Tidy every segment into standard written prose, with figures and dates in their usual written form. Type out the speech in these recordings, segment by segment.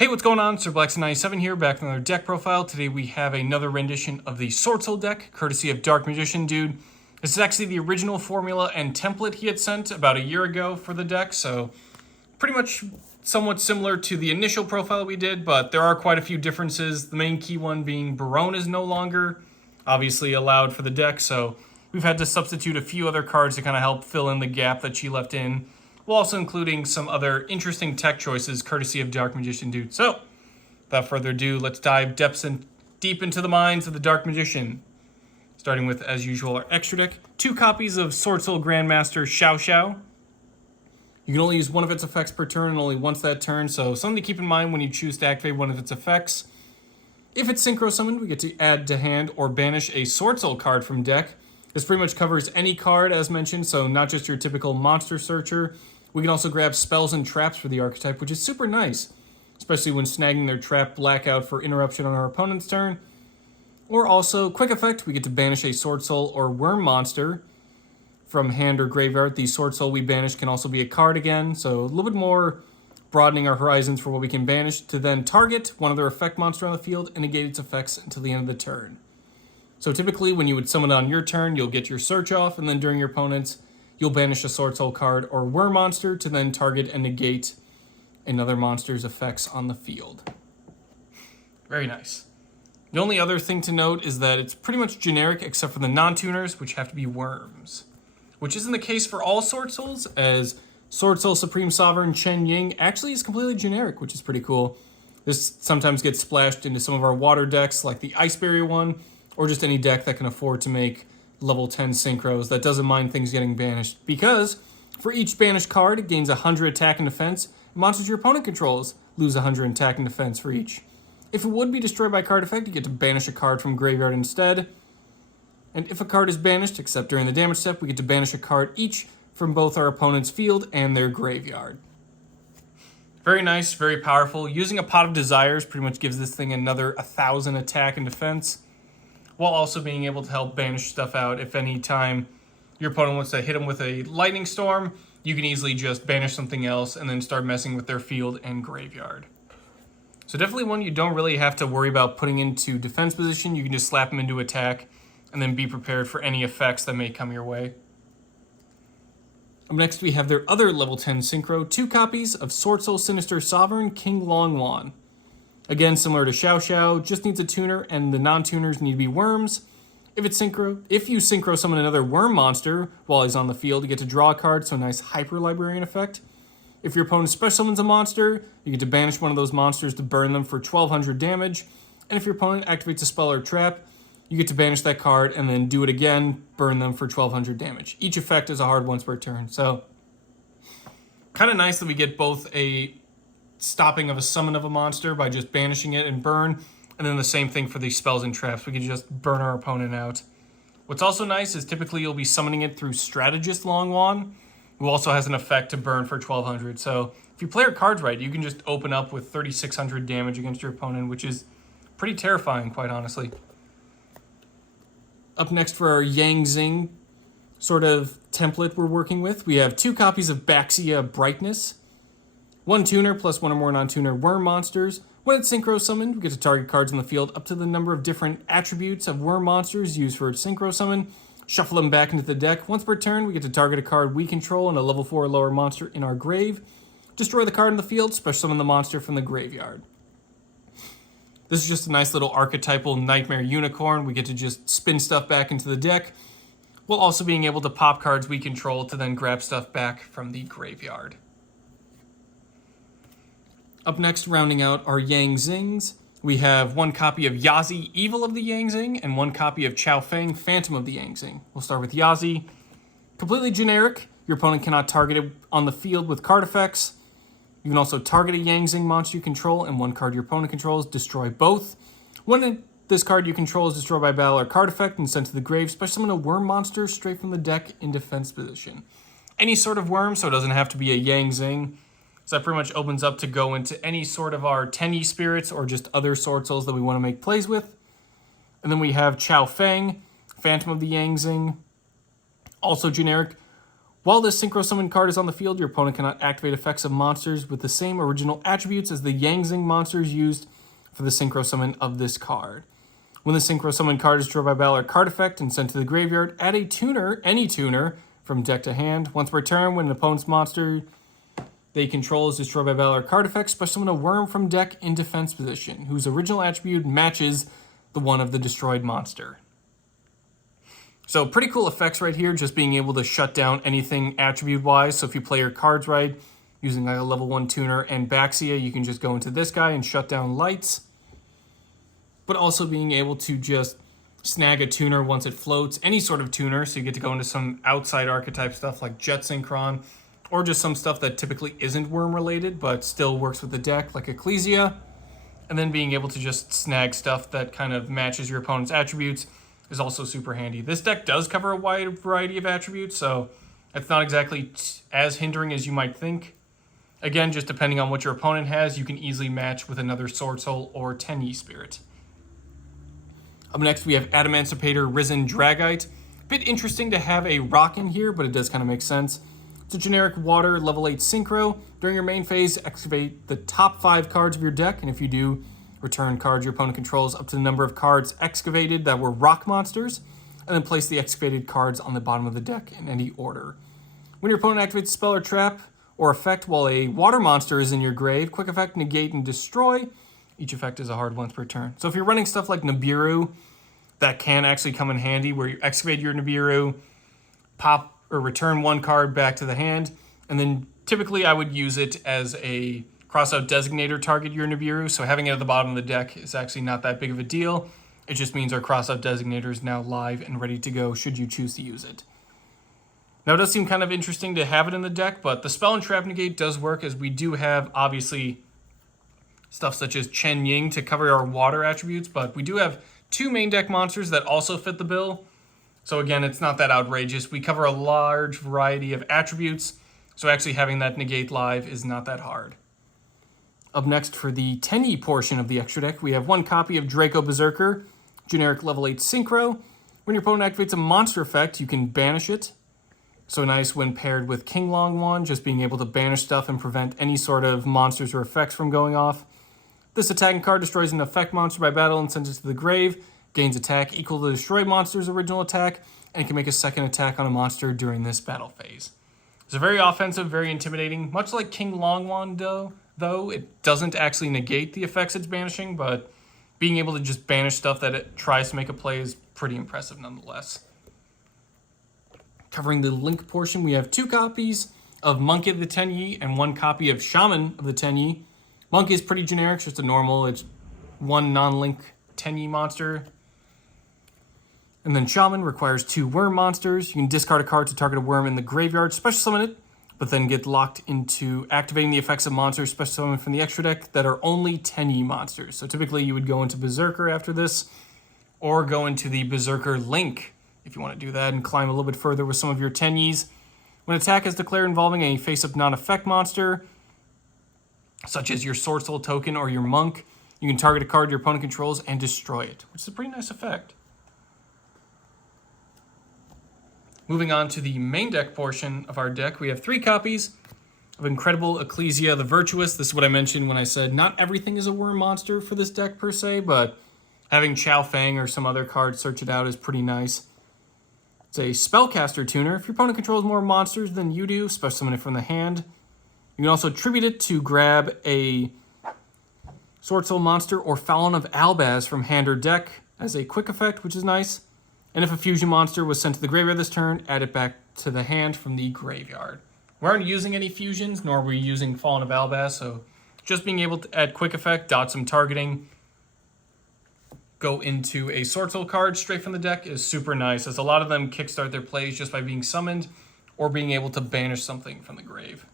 Hey, what's going on? SirBlackson97 here, back with another deck profile. Today we have another rendition of the Swordsoul deck, courtesy of DarkMagician dude. This is actually the original formula and template he had sent about a year ago for the deck, so pretty much somewhat similar to the initial profile we did, but there are quite a few differences. The main key one being Barone is no longer obviously allowed for the deck, so we've had to substitute a few other cards to kind of help fill in the gap that she left in, while also including some other interesting tech choices courtesy of DarkMagician dude. So, without further ado, let's dive deep into the minds of the DarkMagician. Starting with, as usual, our extra deck. 2 copies of Swordsoul Grandmaster YuGiOh. You can only use one of its effects per turn and only once that turn, so something to keep in mind when you choose to activate one of its effects. If it's Synchro summoned, we get to add to hand or banish a Swordsoul card from deck. This pretty much covers any card, as mentioned, so not just your typical monster searcher. We can also grab spells and traps for the archetype, which is super nice, especially when snagging their trap blackout for interruption on our opponent's turn. Or also, quick effect, we get to banish a Swordsoul or Worm monster from hand or graveyard. The Swordsoul we banish can also be a card again, so a little bit more broadening our horizons for what we can banish, to then target one of their effect monster on the field and negate its effects until the end of the turn. So typically, when you would summon it on your turn, you'll get your search off, and then during your opponent's, you'll banish a Swordsoul card or Worm monster to then target and negate another monster's effects on the field. Very nice. The only other thing to note is that it's pretty much generic except for the non-tuners, which have to be worms. Which isn't the case for all Swordsouls, as Swordsoul Supreme Sovereign Chen Ying actually is completely generic, which is pretty cool. This sometimes gets splashed into some of our water decks, like the Ice Barrier one, or just any deck that can afford to make level 10 synchros that doesn't mind things getting banished, because for each banished card, it gains 100 attack and defense. Monsters your opponent controls lose 100 attack and defense for each. If it would be destroyed by card effect, you get to banish a card from graveyard instead. And if a card is banished, except during the damage step, we get to banish a card each from both our opponent's field and their graveyard. Very nice, very powerful. Using a Pot of Desires pretty much gives this thing another 1,000 attack and defense, while also being able to help banish stuff out. If any time your opponent wants to hit them with a lightning storm, you can easily just banish something else and then start messing with their field and graveyard. So definitely one you don't really have to worry about putting into defense position. You can just slap them into attack and then be prepared for any effects that may come your way. Up next we have their other level 10 synchro, 2 copies of Swordsoul Sinister Sovereign King Longwan. Again, similar to YuGiOh, just needs a tuner, and the non-tuners need to be worms. If you synchro summon another worm monster while he's on the field, you get to draw a card, so a nice Hyper Librarian effect. If your opponent special summons a monster, you get to banish one of those monsters to burn them for 1,200 damage. And if your opponent activates a spell or trap, you get to banish that card and then do it again, burn them for 1,200 damage. Each effect is a hard once per turn, so kind of nice that we get both a stopping of a summon of a monster by just banishing it and burn, and then the same thing for these spells and traps. We can just burn our opponent out. What's also nice is typically you'll be summoning it through Strategist Longwan, who also has an effect to burn for 1,200. So if you play your cards right, you can just open up with 3,600 damage against your opponent, which is pretty terrifying, quite honestly. Up next for our Zing sort of template we're working with, we have 2 copies of Baxia Brightness. 1 tuner plus 1 or more non-tuner worm monsters. When it's synchro summoned, we get to target cards on the field up to the number of different attributes of worm monsters used for its synchro summon. Shuffle them back into the deck. Once per turn, we get to target a card we control and a level 4 or lower monster in our grave. Destroy the card in the field, special summon the monster from the graveyard. This is just a nice little archetypal nightmare unicorn. We get to just spin stuff back into the deck, while also being able to pop cards we control to then grab stuff back from the graveyard. Up next, rounding out our Yang Zings, we have 1 copy of Yazi, Evil of the Yang Zing, and 1 copy of Chao Feng, Phantom of the Yang Zing. We'll start with Yazi. Completely generic. Your opponent cannot target it on the field with card effects. You can also target a Yang Zing monster you control, and 1 card your opponent controls, destroy both. When this card you control is destroyed by battle or card effect and sent to the grave, special summon a worm monster straight from the deck in defense position. Any sort of worm, so it doesn't have to be a Yang Zing. So that pretty much opens up to go into any sort of our Tenyi spirits or just other Swordsouls that we want to make plays with. And then we have Chao Feng, Phantom of the Yang Zing, also generic. While this Synchro Summon card is on the field, your opponent cannot activate effects of monsters with the same original attributes as the Zing monsters used for the Synchro Summon of this card. When the Synchro Summon card is destroyed by battle or card effect and sent to the graveyard, add a tuner, any tuner, from deck to hand. Once per turn, when an opponent's monster they control is destroyed by battle or card effect, special summon a worm from deck in defense position, whose original attribute matches the one of the destroyed monster. So pretty cool effects right here, just being able to shut down anything attribute-wise. So if you play your cards right, using like a level 1 tuner and Baxia, you can just go into this guy and shut down lights. But also being able to just snag a tuner once it floats, any sort of tuner, so you get to go into some outside archetype stuff like Jet Synchron, or just some stuff that typically isn't worm-related, but still works with the deck, like Ecclesia. And then being able to just snag stuff that kind of matches your opponent's attributes is also super handy. This deck does cover a wide variety of attributes, so it's not exactly as hindering as you might think. Again, just depending on what your opponent has, you can easily match with another Swordsoul or Tenyi Spirit. Up next, we have Adamancipator, Risen Dragite. Bit interesting to have a rock in here, but it does kind of make sense. It's a generic water level 8 Synchro. During your main phase, excavate the top 5 cards of your deck, and if you do, return cards your opponent controls up to the number of cards excavated that were rock monsters, and then place the excavated cards on the bottom of the deck in any order. When your opponent activates a spell or trap or effect while a water monster is in your grave, quick effect, negate, and destroy. Each effect is a hard once per turn. So if you're running stuff like Nibiru, that can actually come in handy, where you excavate your Nibiru, pop or return 1 card back to the hand, and then typically I would use it as a cross-out designator target your Nibiru, so having it at the bottom of the deck is actually not that big of a deal. It just means our cross-out designator is now live and ready to go should you choose to use it. Now it does seem kind of interesting to have it in the deck, but the spell and trap negate does work, as we do have obviously stuff such as Chen Ying to cover our water attributes, but we do have 2 main deck monsters that also fit the bill. So again, it's not that outrageous. We cover a large variety of attributes, so actually having that negate live is not that hard. Up next, for the Tenyi portion of the extra deck, we have 1 copy of Draco Berserker, generic level 8 Synchro. When your opponent activates a monster effect, you can banish it. So nice when paired with King Longwan, just being able to banish stuff and prevent any sort of monsters or effects from going off. This attacking card destroys an effect monster by battle and sends it to the grave, gains attack equal to the destroyed monster's original attack, and can make a second attack on a monster during this battle phase. It's a very offensive, very intimidating, much like King Longwan though it doesn't actually negate the effects it's banishing, but being able to just banish stuff that it tries to make a play is pretty impressive nonetheless. Covering the link portion, we have 2 copies of Monkey of the Tenyi and 1 copy of Shaman of the Tenyi. Monkey is pretty generic, it's just a normal, it's 1 non-link Tenyi monster. And then Shaman requires 2 worm monsters. You can discard a card to target a worm in the graveyard, special summon it, but then get locked into activating the effects of monsters special summon from the extra deck that are only Tenyi monsters. So typically you would go into Berserker after this, or go into the Berserker Link if you want to do that and climb a little bit further with some of your Tenyis. When attack is declared involving a face-up non-effect monster, such as your Swordsoul token or your Monk, you can target a card your opponent controls and destroy it, which is a pretty nice effect. Moving on to the main deck portion of our deck, we have 3 copies of Incredible Ecclesia the Virtuous. This is what I mentioned when I said not everything is a worm monster for this deck per se, but having Chao Fang or some other card search it out is pretty nice. It's a Spellcaster tuner. If your opponent controls more monsters than you do, special summon it from the hand. You can also tribute it to grab a Swordsoul monster or Fallon of Albaz from hand or deck as a quick effect, which is nice. And if a fusion monster was sent to the graveyard this turn, add it back to the hand from the graveyard. We aren't using any fusions, nor are we using Fallon of Albaz, so just being able to add quick effect, dot some targeting, go into a Swordsoul card straight from the deck is super nice, as a lot of them kickstart their plays just by being summoned or being able to banish something from the grave.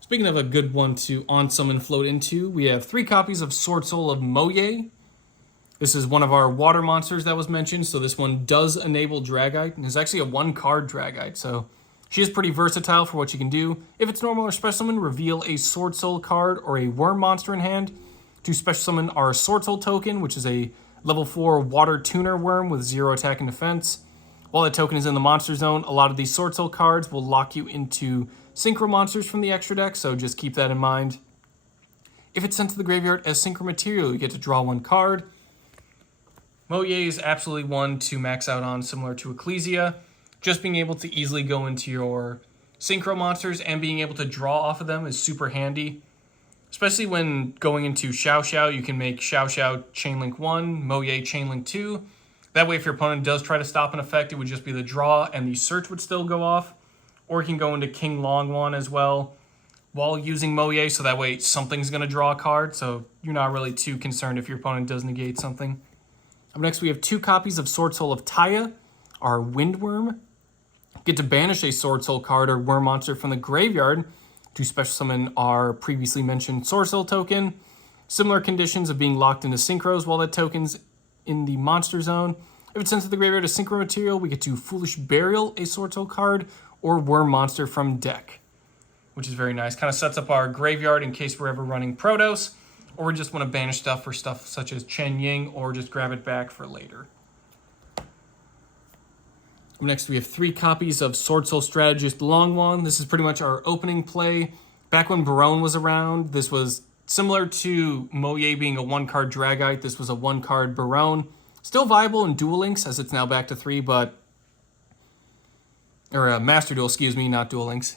Speaking of a good one to on-summon float into, we have 3 copies of Swordsoul of Moye. This is one of our water monsters that was mentioned, so this one does enable Dragite, and is actually a 1-card Dragite, so she is pretty versatile for what she can do. If it's normal or special summon, reveal a Swordsoul card or a worm monster in hand to special summon our Swordsoul token, which is a level 4 water tuner worm with 0 attack and defense. While the token is in the monster zone, a lot of these Swordsoul cards will lock you into Synchro monsters from the extra deck, so just keep that in mind. If it's sent to the graveyard as Synchro material, you get to draw 1 card. Moye is absolutely one to max out on, similar to Ecclesia. Just being able to easily go into your Synchro monsters and being able to draw off of them is super handy. Especially when going into Xiao, you can make Xiao Chainlink 1, Moye Chainlink 2. That way, if your opponent does try to stop an effect, it would just be the draw and the search would still go off. Or you can go into King Longwan as well while using Moye, so that way something's going to draw a card, so you're not really too concerned if your opponent does negate something. Up next, we have 2 copies of Swordsoul of Taya, our Windworm. Get to banish a Swordsoul card or worm monster from the graveyard to special summon our previously mentioned Swordsoul token. Similar conditions of being locked into Synchros while that token's in the monster zone. If it's sent to the graveyard as Synchro material, we get to Foolish Burial a Swordsoul card or worm monster from deck, which is very nice. Kind of sets up our graveyard in case we're ever running Protos, or we just want to banish stuff for stuff such as Tenyi, or just grab it back for later. Next, we have 3 copies of Swordsoul Strategist Longwan. This is pretty much our opening play. Back when Barone was around, this was similar to Moye being a 1-card Dragite. This was a 1-card Barone. Still viable in Duel Links, as it's now back to 3, but... Or Master Duel, excuse me, not Duel Links.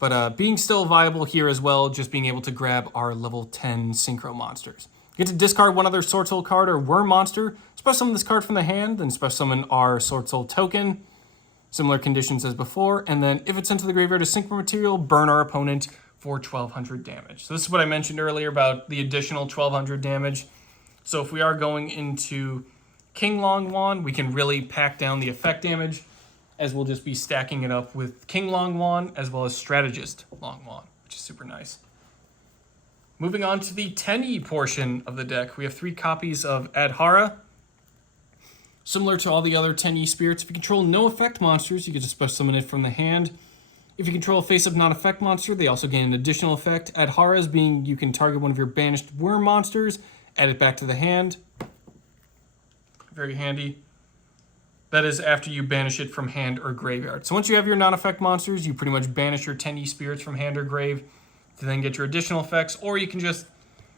But being still viable here as well, just being able to grab our level 10 Synchro monsters. You get to discard 1 other Swordsoul card or Worm monster, special summon this card from the hand, then special summon our Swordsoul token. Similar conditions as before, and then if it's sent to the graveyard as Synchro material, burn our opponent for 1200 damage. So this is what I mentioned earlier about the additional 1200 damage. So if we are going into King Longwan, we can really pack down the effect damage, as we'll just be stacking it up with King Longwan as well as Strategist Longwan, which is super nice. Moving on to the Tenyi portion of the deck, we have 3 copies of Adhara. Similar to all the other Tenyi spirits, if you control no effect monsters, you get to special summon it from the hand. If you control a face-up non-effect monster, they also gain an additional effect. Adhara's being you can target one of your banished worm monsters, add it back to the hand. Very handy. That is after you banish it from hand or graveyard. So once you have your non-effect monsters, you pretty much banish your Tenyi spirits from hand or grave to then get your additional effects, or you can just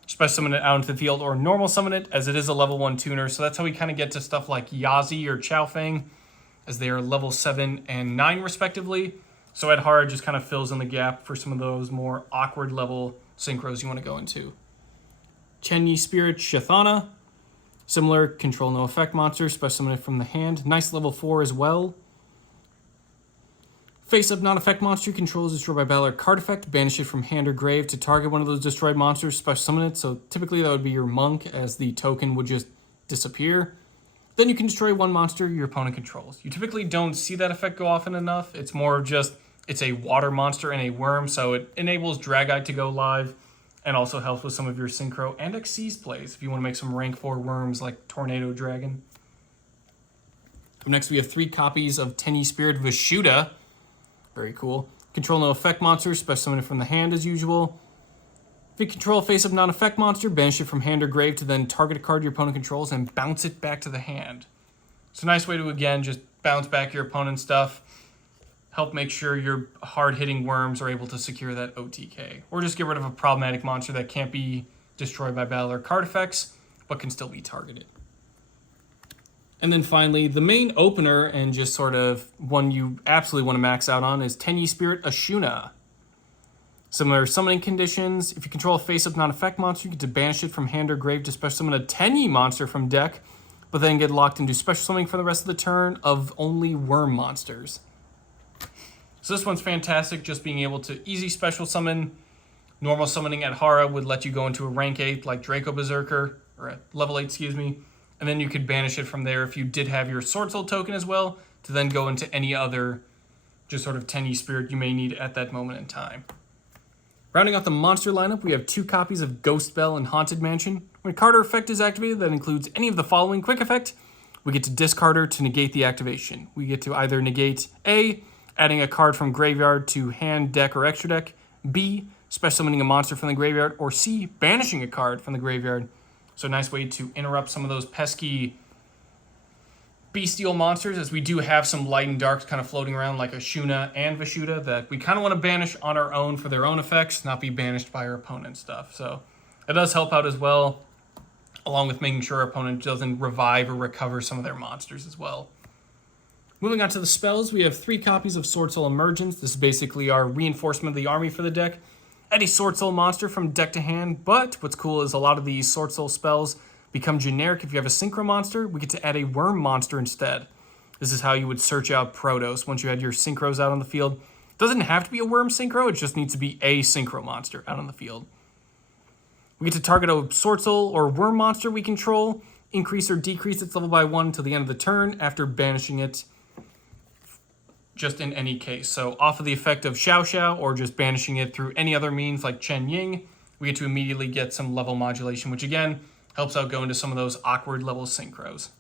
special summon it out into the field or normal summon it, as it is a level 1 tuner. So that's how we kind of get to stuff like Yazi or Chaofeng, as they are level 7 and 9 respectively. So Adhara just kind of fills in the gap for some of those more awkward level synchros you want to go into. Tenyi Spirit Shathana. Similar, control no effect monster, special summon it from the hand. Nice level 4 as well. Face-up non-effect monster controls destroyed by battle or card effect. Banish it from hand or grave to target one of those destroyed monsters, special summon it. So typically that would be your monk, as the token would just disappear. Then you can destroy 1 monster your opponent controls. You typically don't see that effect go often enough. It's more of just, it's a water monster and a worm, so it enables Dragite to go live, and also helps with some of your Synchro and Xyz plays if you want to make some rank 4 worms like Tornado Dragon. Up next, we have 3 copies of Tenyi Spirit Vishuda. Very cool. Control no effect monster, special summon it from the hand as usual. If you control a face-up non-effect monster, banish it from hand or grave to then target a card your opponent controls and bounce it back to the hand. It's a nice way to, again, just bounce back your opponent's stuff. Help make sure your hard-hitting worms are able to secure that OTK. Or just get rid of a problematic monster that can't be destroyed by battle or card effects, but can still be targeted. And then finally, the main opener, and just sort of one you absolutely want to max out on, is Tenyi Spirit Ashuna. Similar summoning conditions. If you control a face-up non-effect monster, you get to banish it from hand or grave to special summon a Tenyi monster from deck, but then get locked into special summoning for the rest of the turn of only worm monsters. So this one's fantastic, just being able to easy special summon. Normal summoning Adhara would let you go into a rank 8 like Draco Berserker, or a level 8, excuse me. And then you could banish it from there if you did have your Swordsoul token as well, to then go into any other just sort of Tenyi Spirit you may need at that moment in time. Rounding out the monster lineup, we have 2 copies of Ghost Bell and Haunted Mansion. When a card or effect is activated that includes any of the following quick effect, we get to discard her to negate the activation. We get to either negate A, adding a card from graveyard to hand, deck, or extra deck, B, special summoning a monster from the graveyard, or C, banishing a card from the graveyard. So a nice way to interrupt some of those pesky bestial monsters, as we do have some light and darks kind of floating around like Ashuna and Vashuda that we kind of want to banish on our own for their own effects, not be banished by our opponent's stuff. So it does help out as well, along with making sure our opponent doesn't revive or recover some of their monsters as well. Moving on to the spells, we have 3 copies of Swordsoul Emergence. This is basically our reinforcement of the army for the deck. Add a Swordsoul monster from deck to hand, but what's cool is a lot of these Swordsoul spells become generic. If you have a Synchro monster, we get to add a Worm monster instead. This is how you would search out Protos once you had your Synchros out on the field. It doesn't have to be a Worm Synchro, it just needs to be a Synchro monster out on the field. We get to target a Swordsoul or Worm monster we control, increase or decrease its level by 1 until the end of the turn after banishing it just in any case. So off of the effect of Xiao or just banishing it through any other means like Chen Ying, we get to immediately get some level modulation, which again, helps out go into some of those awkward level synchros.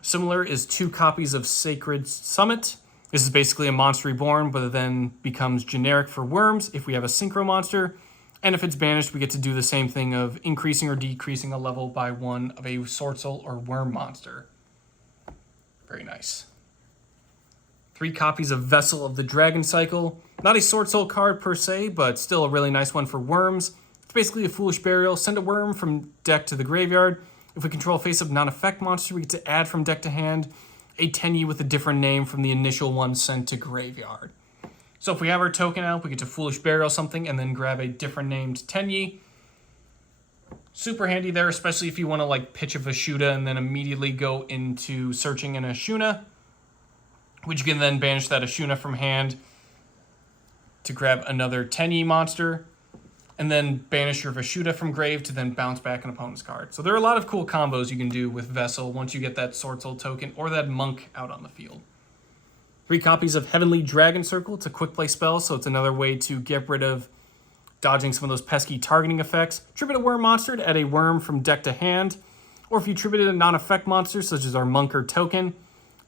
Similar is 2 copies of Sacred Summit. This is basically a monster reborn, but it then becomes generic for worms if we have a synchro monster. And if it's banished, we get to do the same thing of increasing or decreasing a level by 1 of a Swordsoul or worm monster. Very nice. 3 copies of Vessel of the Dragon Cycle. Not a Swordsoul card per se, but still a really nice one for worms. It's basically a Foolish Burial. Send a worm from deck to the graveyard. If we control a face-up non-effect monster, we get to add from deck to hand a Tenyi with a different name from the initial one sent to graveyard. So if we have our token out, we get to Foolish Burial something and then grab a different named Tenyi. Super handy there, especially if you want to like pitch a Vashuda and then immediately go into searching an Ashuna, which you can then banish that Ashuna from hand to grab another Tenyi monster, and then banish your Vashuda from grave to then bounce back an opponent's card. So there are a lot of cool combos you can do with Vessel once you get that Swordsoul token or that Monk out on the field. 3 copies of Heavenly Dragon Circle. It's a quick play spell, so it's another way to get rid of dodging some of those pesky targeting effects. Tribute a worm monster to add a worm from deck to hand, or if you tributed a non-effect monster, such as our Monk or token,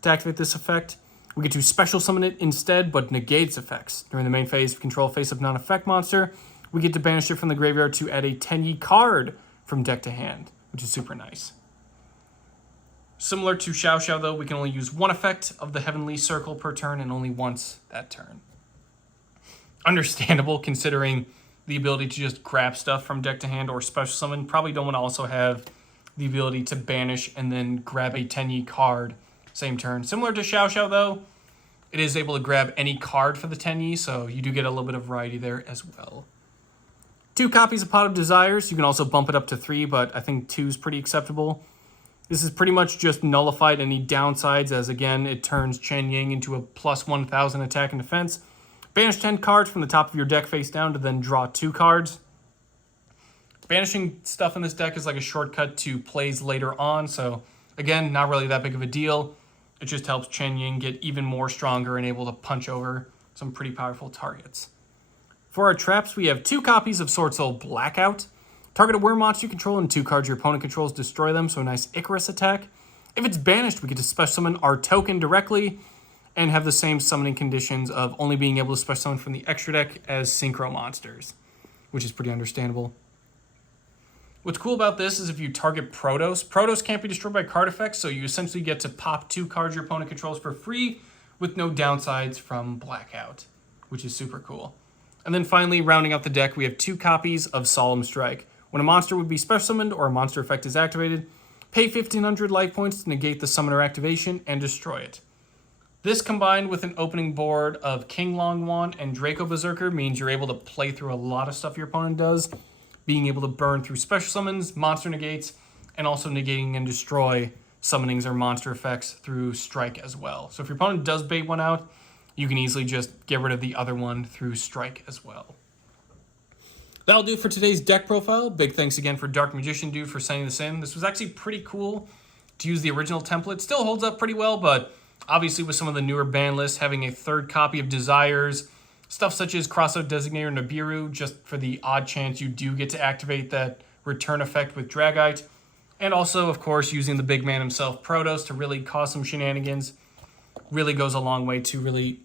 to activate this effect, we get to special summon it instead, but negate its effects. During the main phase, if you control a face-up non-effect monster, we get to banish it from the graveyard to add a Tenyi card from deck to hand, which is super nice. Similar to Xiao, though, we can only use 1 effect of the Heavenly Circle per turn and only once that turn. Understandable, considering the ability to just grab stuff from deck to hand or special summon. Probably don't want to also have the ability to banish and then grab a Tenyi card same turn. Similar to Xiao, though, it is able to grab any card for the Tenyi, so you do get a little bit of variety there as well. 2 copies of Pot of Desires. You can also bump it up to 3, but I think 2 is pretty acceptable. This is pretty much just nullified any downsides, as again, it turns Chen Ying into a plus 1,000 attack and defense. Banish 10 cards from the top of your deck face down to then draw 2 cards. Banishing stuff in this deck is like a shortcut to plays later on, so again, not really that big of a deal. It just helps Chen Ying get even more stronger and able to punch over some pretty powerful targets. For our traps, we have 2 copies of Swordsoul Blackout. Target a worm monster you control and 2 cards your opponent controls, destroy them, so a nice Icarus attack. If it's banished, we get to special summon our token directly and have the same summoning conditions of only being able to special summon from the extra deck as synchro monsters, which is pretty understandable. What's cool about this is if you target Protos can't be destroyed by card effects, so you essentially get to pop 2 cards your opponent controls for free with no downsides from Blackout, which is super cool. And then finally, rounding out the deck, we have 2 copies of Solemn Strike. When a monster would be special summoned or a monster effect is activated, pay 1,500 life points to negate the summoner activation and destroy it. This combined with an opening board of King Longwan and Draco Berserker means you're able to play through a lot of stuff your opponent does, being able to burn through special summons, monster negates, and also negating and destroy summonings or monster effects through strike as well. So if your opponent does bait one out, you can easily just get rid of the other one through strike as well. That'll do it for today's deck profile. Big thanks again for DarkMagician Dude for sending this in. This was actually pretty cool to use the original template. Still holds up pretty well, but obviously with some of the newer ban lists, having a 3rd copy of Desires, stuff such as Crossout Designator Nibiru, just for the odd chance you do get to activate that return effect with Dragite. And also, of course, using the big man himself, Protos, to really cause some shenanigans. Really goes a long way to really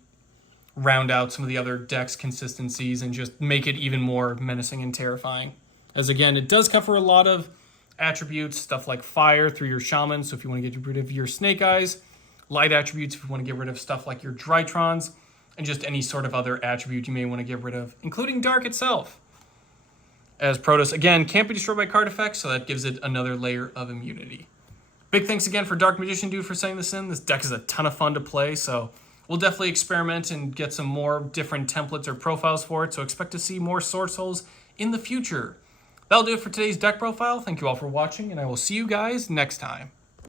round out some of the other decks' consistencies and just make it even more menacing and terrifying. As again, it does cover a lot of attributes, stuff like fire through your shaman, so if you want to get rid of your snake eyes, light attributes if you want to get rid of stuff like your Drytrons, and just any sort of other attribute you may want to get rid of, including dark itself. As Protoss, again, can't be destroyed by card effects, so that gives it another layer of immunity. Big thanks again for DarkMagician Dude for sending this in. This deck is a ton of fun to play, so we'll definitely experiment and get some more different templates or profiles for it, so expect to see more Swordsouls in the future. That'll do it for today's deck profile. Thank you all for watching, and I will see you guys next time.